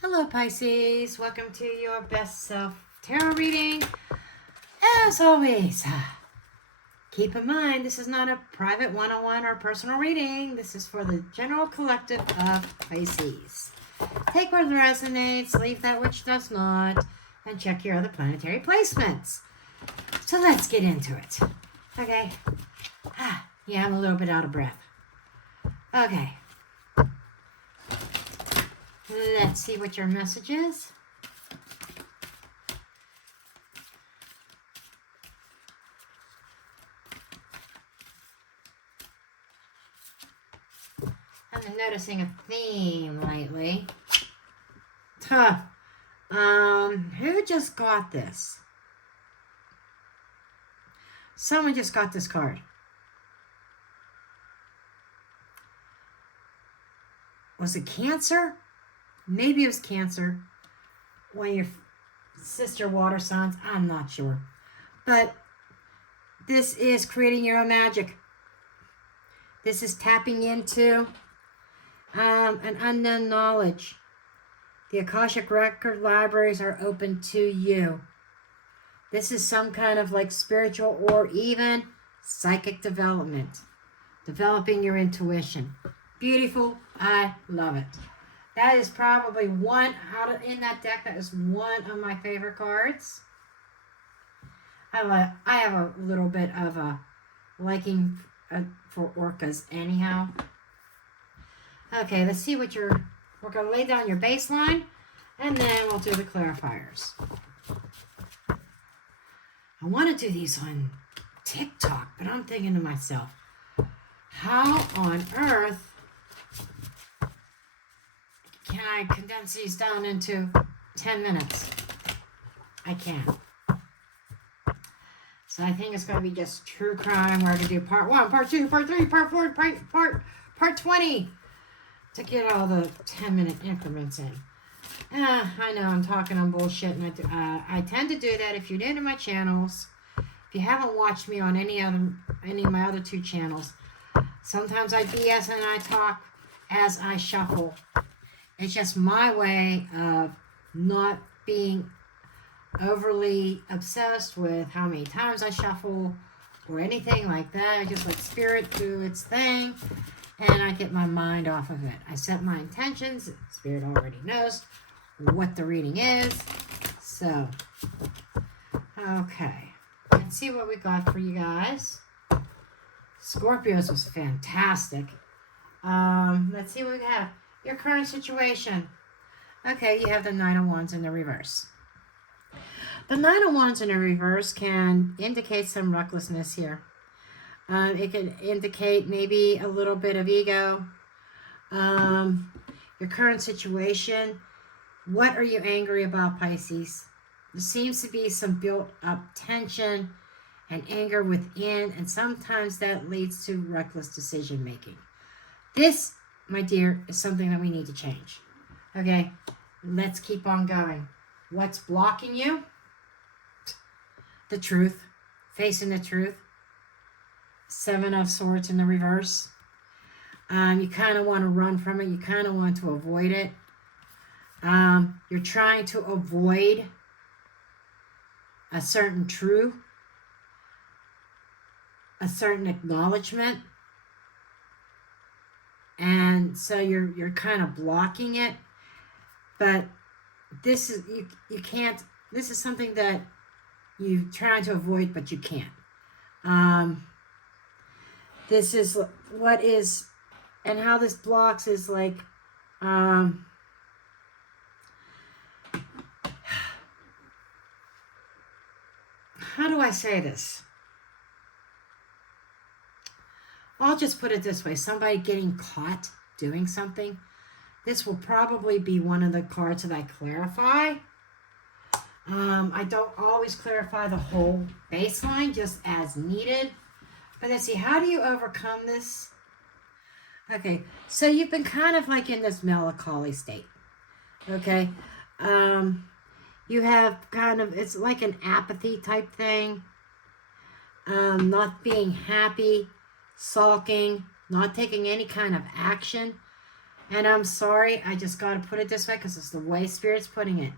Hello Pisces, welcome to your best self tarot reading. As always, keep in mind this is not a private one-on-one or personal reading. This is for the general collective of Pisces. Take what resonates, leave that which does not, and check your other planetary placements. So let's get into it. Okay. Yeah, I'm a little bit out of breath. Okay. Let's see what your message is. I've been noticing a theme lately. Who just got this? Someone just got this card. Was it Cancer? Maybe it was Cancer. One of your sister water signs. I'm not sure. But this is creating your own magic. This is tapping into an unknown knowledge. The Akashic Record libraries are open to you. This is some kind of like spiritual or even psychic development. Developing your intuition. Beautiful. I love it. That is probably in that deck, that is one of my favorite cards. I have a little bit of a liking for orcas anyhow. Okay, let's see what we're going to lay down your baseline, and then we'll do the clarifiers. I want to do these on TikTok, but I'm thinking to myself, how on earth can I condense these down into 10 minutes? I can't. So I think it's going to be just true crime. We're going to do part 1, part 2, part 3, part 4, part 20 to get all the 10-minute increments in. I know I'm talking on bullshit, and I tend to do that. If you're new to my channels, if you haven't watched me on any of my other 2 channels, sometimes I BS and I talk as I shuffle. It's just my way of not being overly obsessed with how many times I shuffle or anything like that. I just let spirit do its thing, and I get my mind off of it. I set my intentions. Spirit already knows what the reading is. So, okay. Let's see what we got for you guys. Scorpios was fantastic. Let's see what we have. Your current situation. Okay, you have the Knight of Wands in the reverse. The Knight of Wands in the reverse can indicate some recklessness here. It can indicate maybe a little bit of ego. Your current situation. What are you angry about, Pisces? There seems to be some built up tension and anger within, and sometimes that leads to reckless decision making. This, my dear, is something that we need to change. Okay, let's keep on going. What's blocking you? The truth. Facing the truth. 7 of Swords in the reverse. You kind of want to run from it. You kind of want to avoid it. You're trying to avoid a certain truth. A certain acknowledgement. And so you're kind of blocking it, but this is you can't. This is something that you're trying to avoid, but you can't. This is what is, and how this blocks is like, how do I say this? I'll just put it this way. Somebody getting caught doing something. This will probably be one of the cards that I clarify. I don't always clarify the whole baseline, just as needed. But let's see, how do you overcome this? Okay, so you've been kind of like in this melancholy state. Okay. You have kind of, it's like an apathy type thing. Not being happy. Sulking, not taking any kind of action. And I'm sorry, I just got to put it this way because it's the way Spirit's putting it.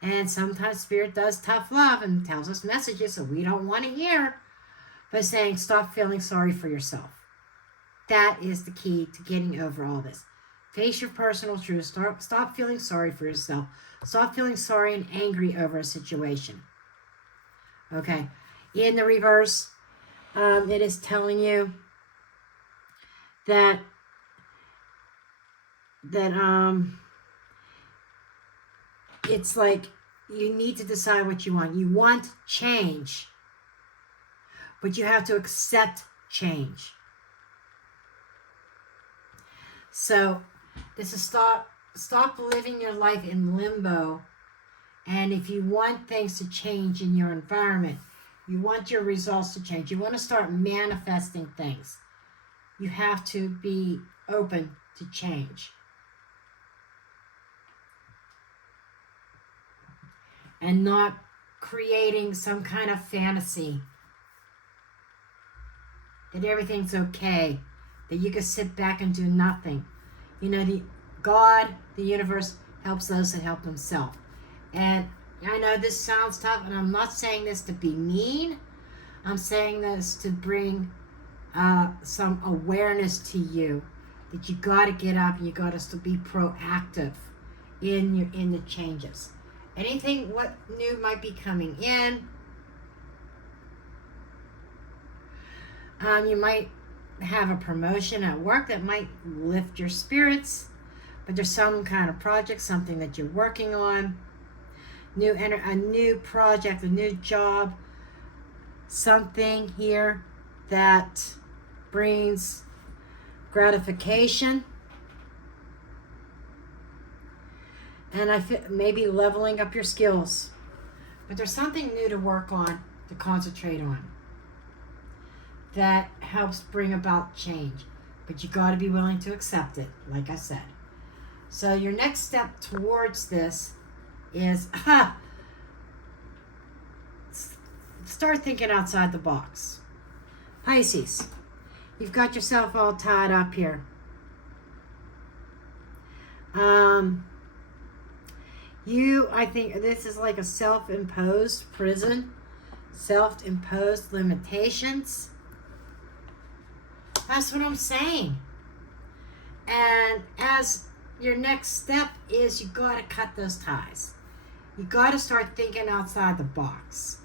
And sometimes Spirit does tough love and tells us messages that we don't want to hear. But saying, stop feeling sorry for yourself. That is the key to getting over all this. Face your personal truth. Stop feeling sorry for yourself. Stop feeling sorry and angry over a situation. Okay. In the reverse, it is telling you that it's like you need to decide what you want. You want change, but you have to accept change. So this is stop living your life in limbo. And if you want things to change in your environment, you want your results to change, you want to start manifesting things, you have to be open to change. And not creating some kind of fantasy that everything's okay, that you can sit back and do nothing. You know, God, the universe, helps those that help themselves. And I know this sounds tough, and I'm not saying this to be mean. I'm saying this to bring some awareness to you that you got to get up and you got to still be proactive in the changes. Anything what new might be coming in. You might have a promotion at work that might lift your spirits, but there's some kind of project, something that you're working on, a new project, a new job, something here that brings gratification. And I feel maybe leveling up your skills. But there's something new to work on, to concentrate on, that helps bring about change. But you got to be willing to accept it, like I said. So your next step towards this is start thinking outside the box. Pisces, you've got yourself all tied up here. I think this is like a self-imposed prison, self-imposed limitations. That's what I'm saying. And as your next step is, you got to cut those ties. You got to start thinking outside the box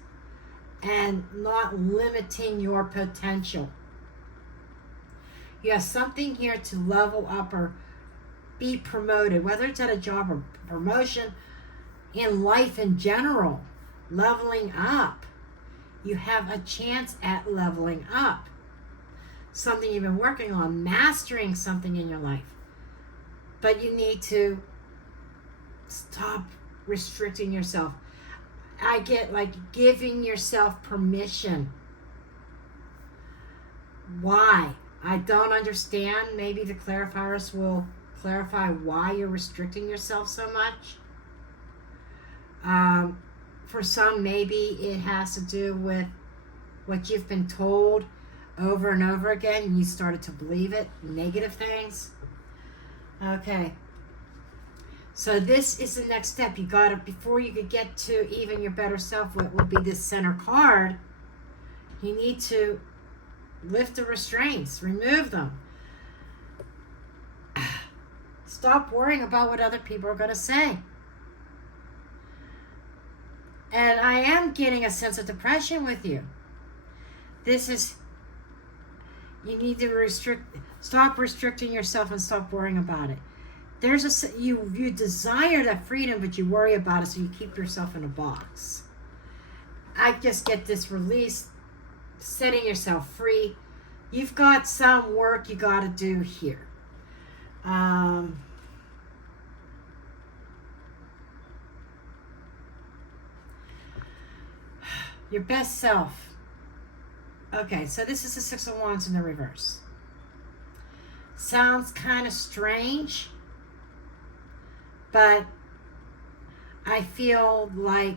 and not limiting your potential. You have something here to level up or be promoted, whether it's at a job or promotion, in life in general, leveling up. You have a chance at leveling up. Something you've been working on, mastering something in your life. But you need to stop restricting yourself. I get like giving yourself permission. Why? I don't understand. Maybe the clarifiers will clarify why you're restricting yourself so much. For some, maybe it has to do with what you've been told over and over again, and you started to believe it, negative things. Okay. So this is the next step. You got to, before you could get to even your better self, what will be this center card, you need to lift the restraints, remove them. Stop worrying about what other people are going to say. And I am getting a sense of depression with you. This is, you need to stop restricting yourself and stop worrying about it. You desire that freedom, but you worry about it, so you keep yourself in a box. I just get this release, setting yourself free. You've got some work you got to do here. Your best self. Okay, so this is the Six of Wands in the reverse. Sounds kind of strange, but I feel like,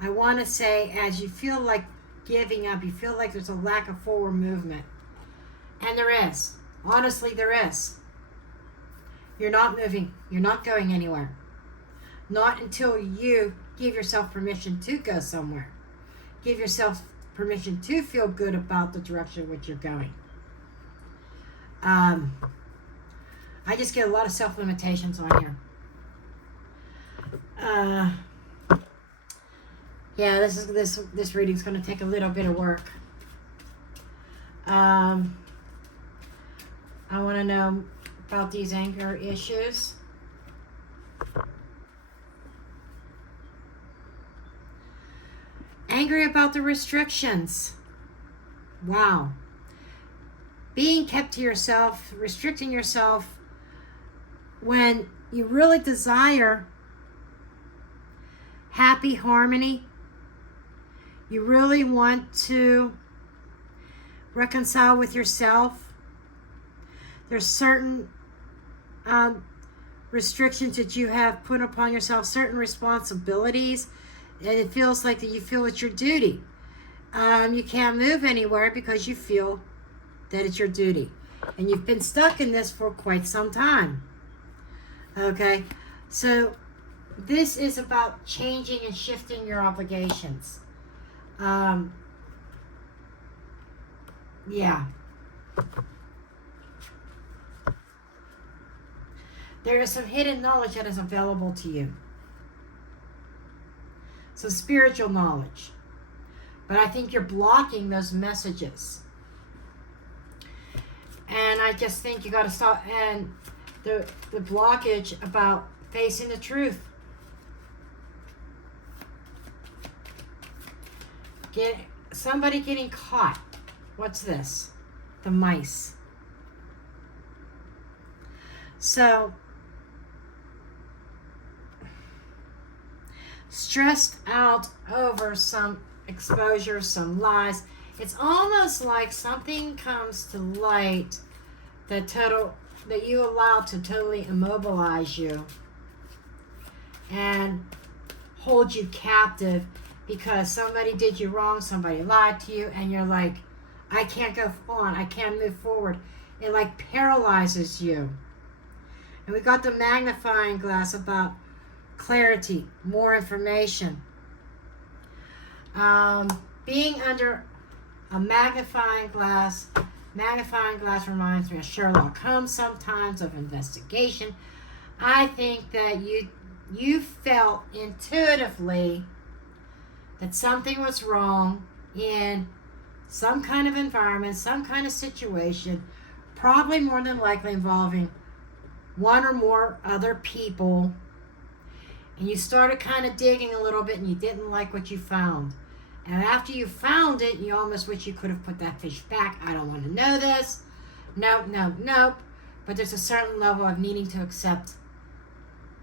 I want to say, as you feel like giving up, you feel like there's a lack of forward movement. And there is. Honestly, there is. You're not moving. You're not going anywhere. Not until you give yourself permission to go somewhere. Give yourself permission to feel good about the direction in which you're going. I just get a lot of self-limitations on here. Yeah, this reading's going to take a little bit of work. I want to know about these anger issues. Angry about the restrictions. Wow. Being kept to yourself, restricting yourself when you really desire happy harmony. You really want to reconcile with yourself. There's certain restrictions that you have put upon yourself, certain responsibilities, and it feels like that you feel it's your duty. You can't move anywhere because you feel that it's your duty. And you've been stuck in this for quite some time. Okay, so this is about changing and shifting your obligations. Yeah. There is some hidden knowledge that is available to you. Some spiritual knowledge. But I think you're blocking those messages. And I just think you got to stop. And the blockage about facing the truth. Somebody getting caught. What's this? The mice. So, stressed out over some exposure, some lies. It's almost like something comes to light that you allow to totally immobilize you and hold you captive because somebody did you wrong, somebody lied to you, and you're like, I can't go on, I can't move forward. It like paralyzes you. And we got the magnifying glass about clarity, more information. Being under a magnifying glass reminds me of Sherlock Holmes sometimes, of investigation. I think that you felt intuitively that something was wrong in some kind of environment, some kind of situation, probably more than likely involving one or more other people, and you started kind of digging a little bit and you didn't like what you found. And after you found it, you almost wish you could have put that fish back. I don't want to know this. Nope. But there's a certain level of needing to accept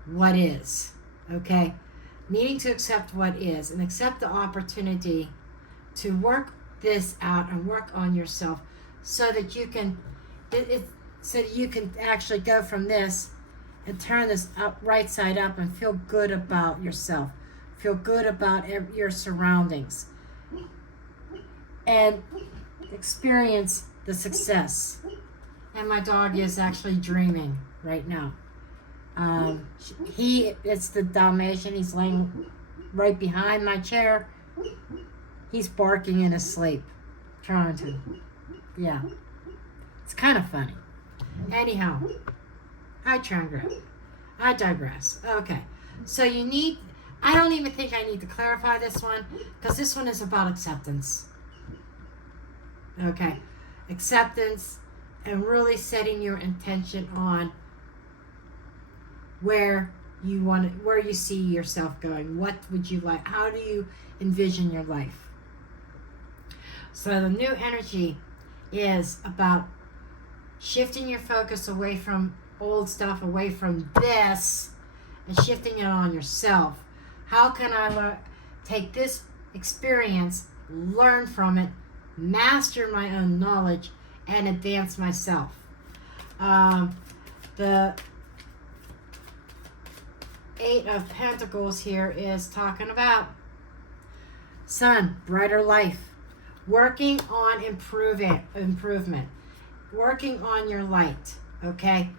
what is, okay? Needing to accept what is and accept the opportunity to work this out and work on yourself so that you can actually go from this and turn this up right side up and feel good about yourself. Feel good about your surroundings. And experience the success. And my dog is actually dreaming right now. It's the Dalmatian. He's laying right behind my chair. He's barking in his sleep. Yeah. It's kind of funny. Anyhow, I digress. Okay. So I don't even think I need to clarify this one, because this one is about acceptance. Okay. Acceptance and really setting your intention on where you see yourself going. What would you like? How do you envision your life? So the new energy is about shifting your focus away from old stuff, away from this, and shifting it on yourself. How can I take this experience, learn from it, master my own knowledge, and advance myself? The Eight of Pentacles here is talking about sun, brighter life, working on improvement, working on your light, okay?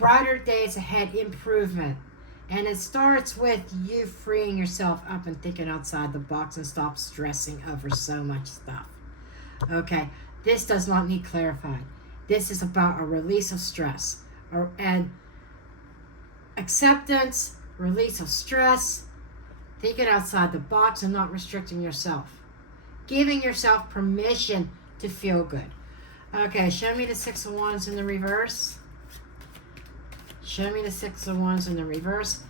brighter days ahead, improvement. And it starts with you freeing yourself up and thinking outside the box and stop stressing over so much stuff. Okay, this does not need clarified. This is about a release of stress and acceptance, release of stress, thinking outside the box and not restricting yourself. Giving yourself permission to feel good. Okay, show me the Six of Wands in the reverse. Show me the Six of Wands in the reverse.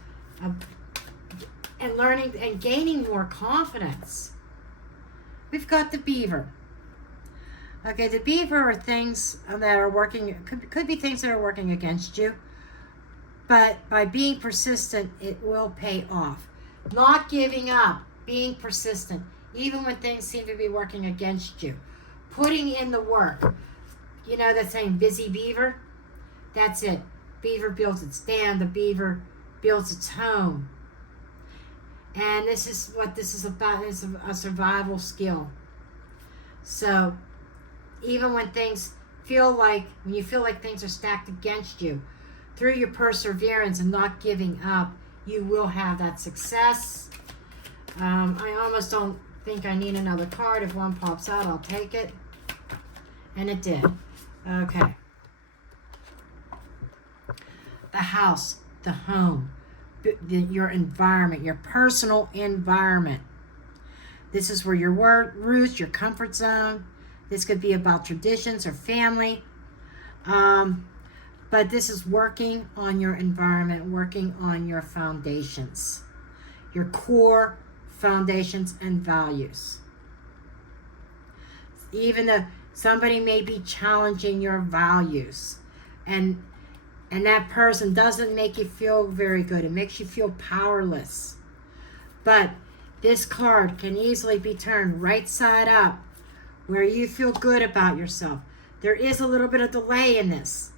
And learning and gaining more confidence. We've got the Beaver. Okay, the Beaver are things that are working, could be things that are working against you. But by being persistent, it will pay off. Not giving up, being persistent, even when things seem to be working against you. Putting in the work. You know that saying, busy beaver? That's it. Beaver builds its dam. The beaver builds its home. And this is what this is about. It's a survival skill. So even when things when you feel like things are stacked against you, through your perseverance and not giving up, you will have that success. I almost don't think I need another card. If one pops out, I'll take it. And it did. Okay. The house, the home, your environment, your personal environment. This is where your roots, your comfort zone. This could be about traditions or family. But this is working on your environment, working on your foundations, your core foundations and values. Even though somebody may be challenging your values, and that person doesn't make you feel very good. It makes you feel powerless. But this card can easily be turned right side up where you feel good about yourself. There is a little bit of delay in this.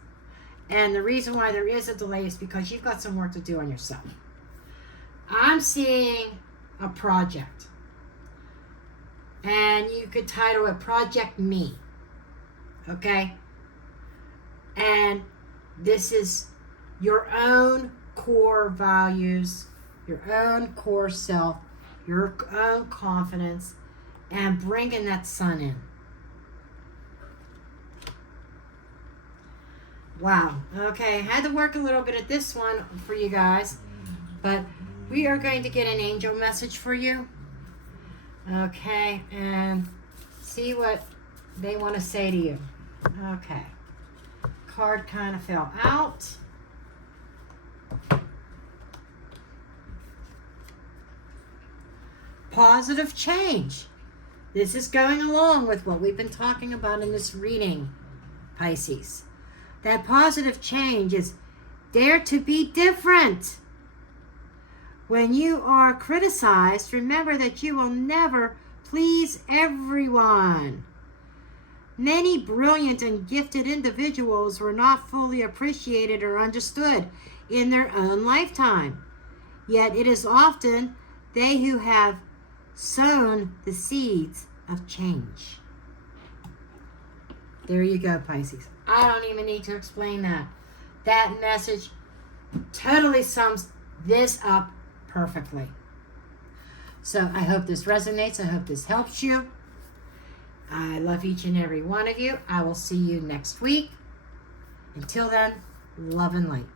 And the reason why there is a delay is because you've got some work to do on yourself. I'm seeing a project. And you could title it Project Me. Okay? And this is your own core values, your own core self, your own confidence, and bringing that sun in. Wow. Okay, I had to work a little bit at this one for you guys, but we are going to get an angel message for you. Okay, and see what they want to say to you. Okay. Card kind of fell out. Positive change. This is going along with what we've been talking about in this reading, Pisces. That positive change is dare to be different. When you are criticized, remember that you will never please everyone. Many brilliant and gifted individuals were not fully appreciated or understood in their own lifetime. Yet it is often they who have sown the seeds of change. There you go, Pisces. I don't even need to explain that. That message totally sums this up perfectly. So I hope this resonates. I hope this helps you. I love each and every one of you. I will see you next week. Until then, love and light.